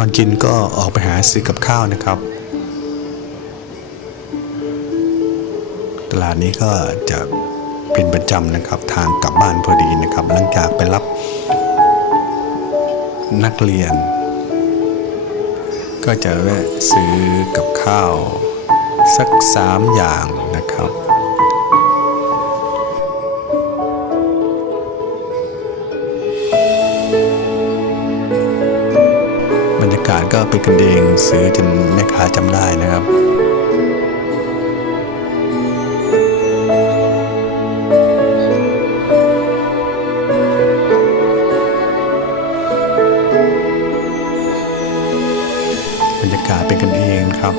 ตอนกินก็ออกไปหาซื้อกับข้าวนะครับตลาดนี้ก็จะเป็นประจำนะครับทางกลับบ้านพอดีนะครับหลังจากไปรับนักเรียนก็จะแวะซื้อกับข้าวสัก3 อย่างนะครับบรรยากาศก็เป็นกันเองซื้อจนแม่ค้าจำได้นะครับบรรยากาศเป็นกันเองครับ